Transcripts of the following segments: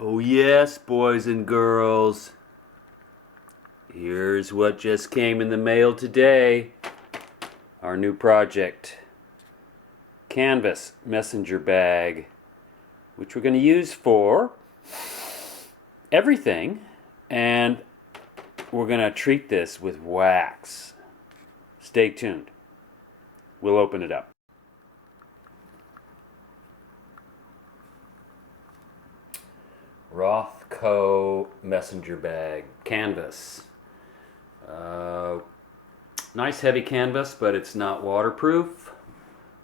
Oh yes, boys and girls. Here's what just came in the mail today. Our new project. Canvas messenger bag, which we're going to use for everything. And we're going to treat this with wax. Stay tuned. We'll open it up. Rothco messenger bag, canvas. Nice heavy canvas, but it's not waterproof.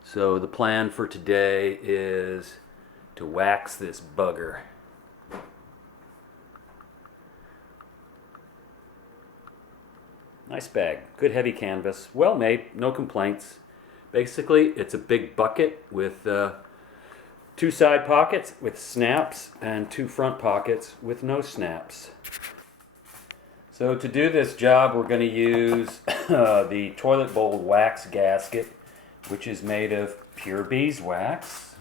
So the plan for today is to wax this bugger. Nice bag, good heavy canvas, well made, no complaints. Basically, it's a big bucket with two side pockets with snaps and two front pockets with no snaps. So to do this job, we're going to use the toilet bowl wax gasket, which is made of pure beeswax.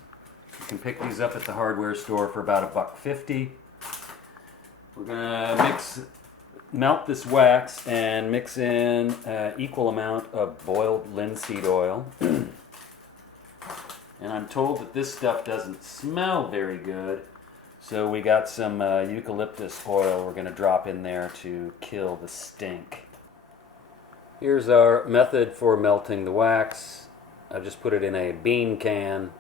You can pick these up at the hardware store for about $1.50. We're going to melt this wax and mix in an equal amount of boiled linseed oil. And I'm told that this stuff doesn't smell very good, so we got some eucalyptus oil we're going to drop in there to kill the stink. Here's our method for melting the wax. I've just put it in a bean can.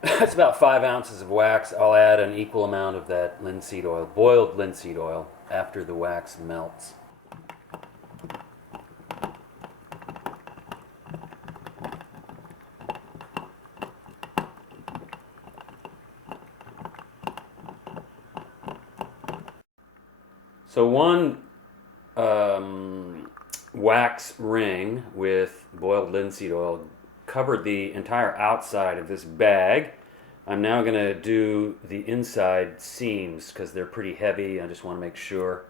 That's about 5 ounces of wax. I'll add an equal amount of that linseed oil, boiled linseed oil, after the wax melts. So one wax ring with boiled linseed oil covered the entire outside of this bag. I'm now going to do the inside seams because they're pretty heavy. I just want to make sure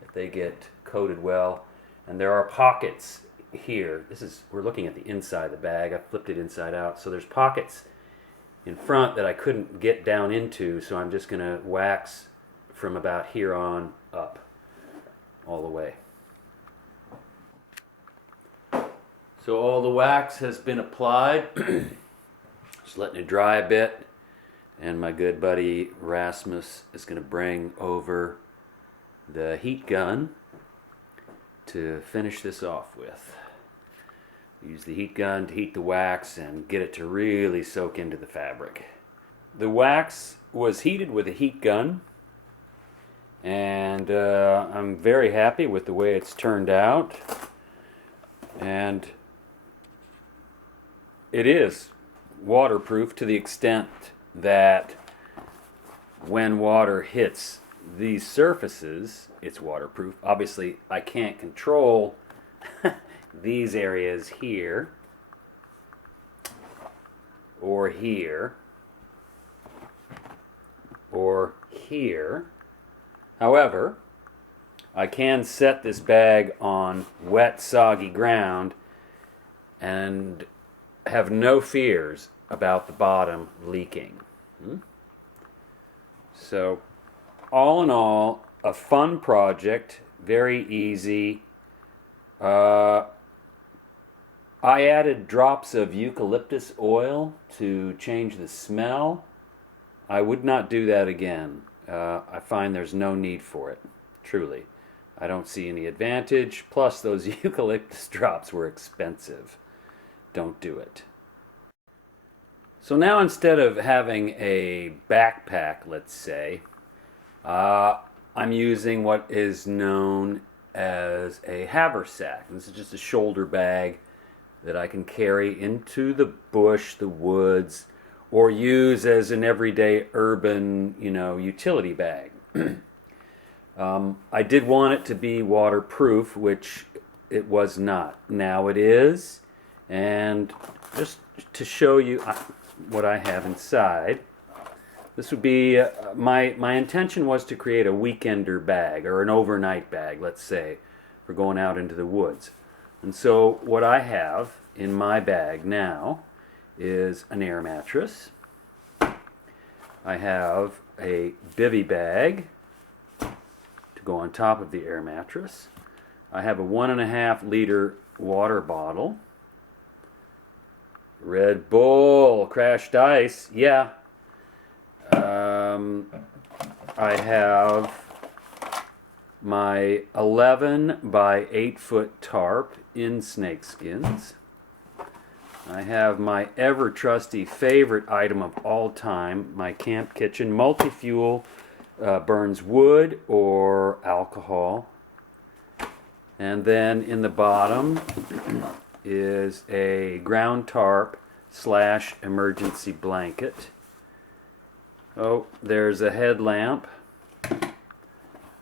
that they get coated well. And there are pockets here. We're looking at the inside of the bag. I flipped it inside out. So there's pockets in front that I couldn't get down into, so I'm just going to wax from about here on up all the way. So all the wax has been applied. Just letting it dry a bit. And my good buddy Rasmus is going to bring over the heat gun to finish this off with. Use the heat gun to heat the wax and get it to really soak into the fabric. The wax was heated with a heat gun, and I'm very happy with the way it's turned out. And it is waterproof to the extent that when water hits these surfaces, it's waterproof. Obviously, I can't control these areas here or here or here. However, I can set this bag on wet, soggy ground and have no fears about the bottom leaking. So, all in all, a fun project, very easy. I added drops of eucalyptus oil to change the smell. I would not do that again. I find there's no need for it, truly. I don't see any advantage. Plus, those eucalyptus drops were expensive. Don't do it. So now instead of having a backpack, let's say, I'm using what is known as a Haverack. This is just a shoulder bag that I can carry into the bush, the woods, or use as an everyday urban, utility bag. I did want it to be waterproof, which it was not. Now it is, and just to show you what I have inside, this would be, my intention was to create a weekender bag, or an overnight bag, let's say, for going out into the woods. And so what I have in my bag now is an air mattress, I have a bivy bag to go on top of the air mattress. I have a 1.5 liter water bottle. Red Bull, crashed ice, yeah. I have my 11 by 8 foot tarp in snakeskins. I have my ever trusty favorite item of all time, my camp kitchen multi-fuel, burns wood or alcohol. And then in the bottom is a ground tarp / emergency blanket. Oh, there's a headlamp.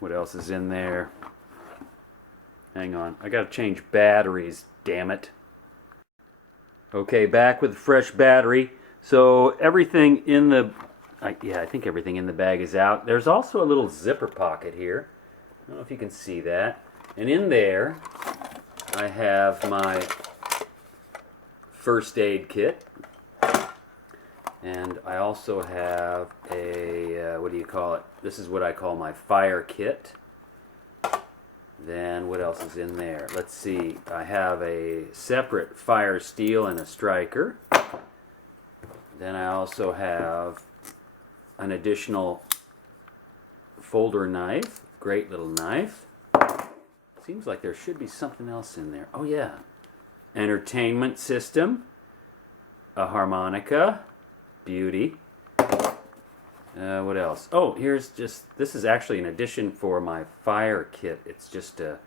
What else is in there? Hang on, I gotta change batteries, damn it. Okay, back with a fresh battery. So everything in the, I think everything in the bag is out. There's also a little zipper pocket here. I don't know if you can see that. And in there, I have my first aid kit. And I also have a, what do you call it? This is what I call my fire kit. Then what else is in there? Let's see. I have a separate fire steel and a striker. Then I also have an additional folder knife. Great little knife. Seems like there should be something else in there. Oh yeah. Entertainment system. A harmonica. Beauty. What else? Oh, here's just, this is actually an addition for my fire kit. It's just a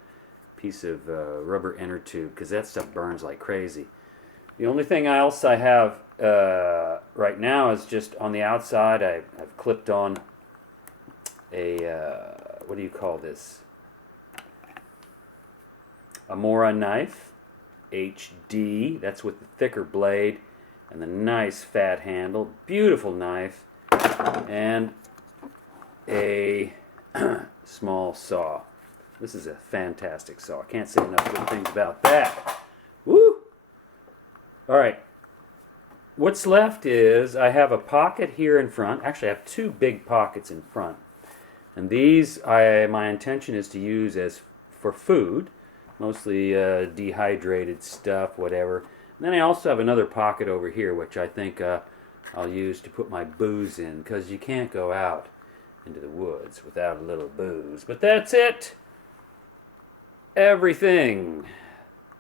piece of rubber inner tube because that stuff burns like crazy. The only thing else I have right now is just on the outside I've clipped on a, what do you call this? A Mora knife, HD, that's with the thicker blade and the nice fat handle, beautiful knife, and a small saw. This is a fantastic saw. I can't say enough good things about that. Woo! Alright, what's left is I have a pocket here in front. Actually, I have two big pockets in front. And these, my intention is to use as for food, mostly dehydrated stuff, whatever. And then I also have another pocket over here, which I think I'll use to put my booze in, because you can't go out into the woods without a little booze. But that's it. Everything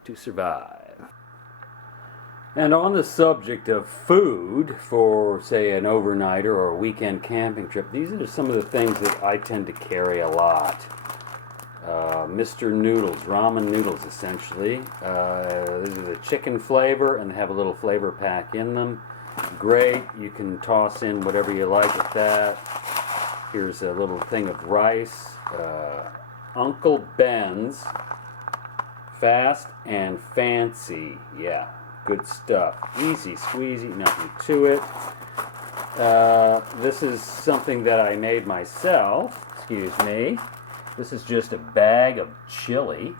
to survive. And on the subject of food for, say, an overnighter or a weekend camping trip, these are some of the things that I tend to carry a lot. Mr. Noodles, ramen noodles essentially. These are the chicken flavor, and they have a little flavor pack in them. Great, you can toss in whatever you like with that. Here's a little thing of rice. Uncle Ben's Fast and Fancy. Yeah, good stuff. Easy squeezy, nothing to it. This is something that I made myself. Excuse me. This is just a bag of chili,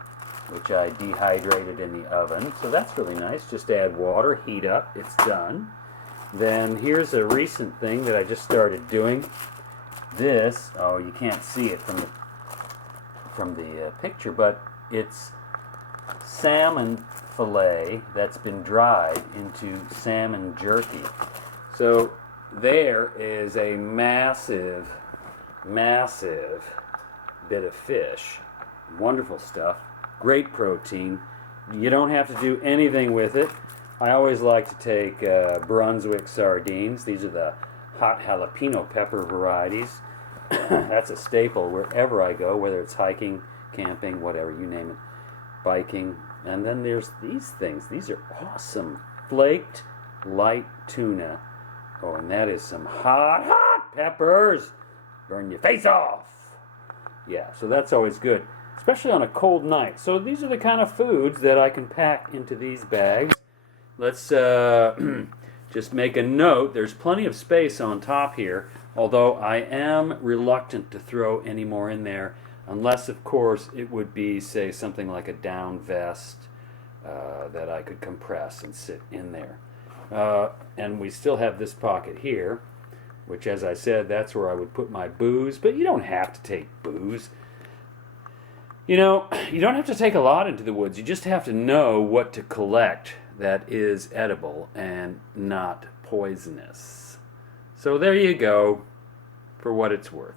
which I dehydrated in the oven. So that's really nice. Just add water, heat up, it's done. Then here's a recent thing that I just started doing. This, oh, you can't see it from the picture, but it's salmon fillet that's been dried into salmon jerky. So there is a massive bit of fish. Wonderful stuff. Great protein. You don't have to do anything with it. I always like to take Brunswick sardines. These are the hot jalapeno pepper varieties. That's a staple wherever I go, whether it's hiking, camping, whatever, you name it, biking. And then there's these things. These are awesome. Flaked light tuna. Oh, and that is some hot peppers. Burn your face off. Yeah, so that's always good, especially on a cold night. So these are the kind of foods that I can pack into these bags. Let's just make a note. There's plenty of space on top here, although I am reluctant to throw any more in there, unless, of course, it would be, say, something like a down vest that I could compress and sit in there. And we still have this pocket here. which, as I said, that's where I would put my booze, but you don't have to take booze. You know, you don't have to take a lot into the woods. You just have to know what to collect that is edible and not poisonous. So there you go, for what it's worth.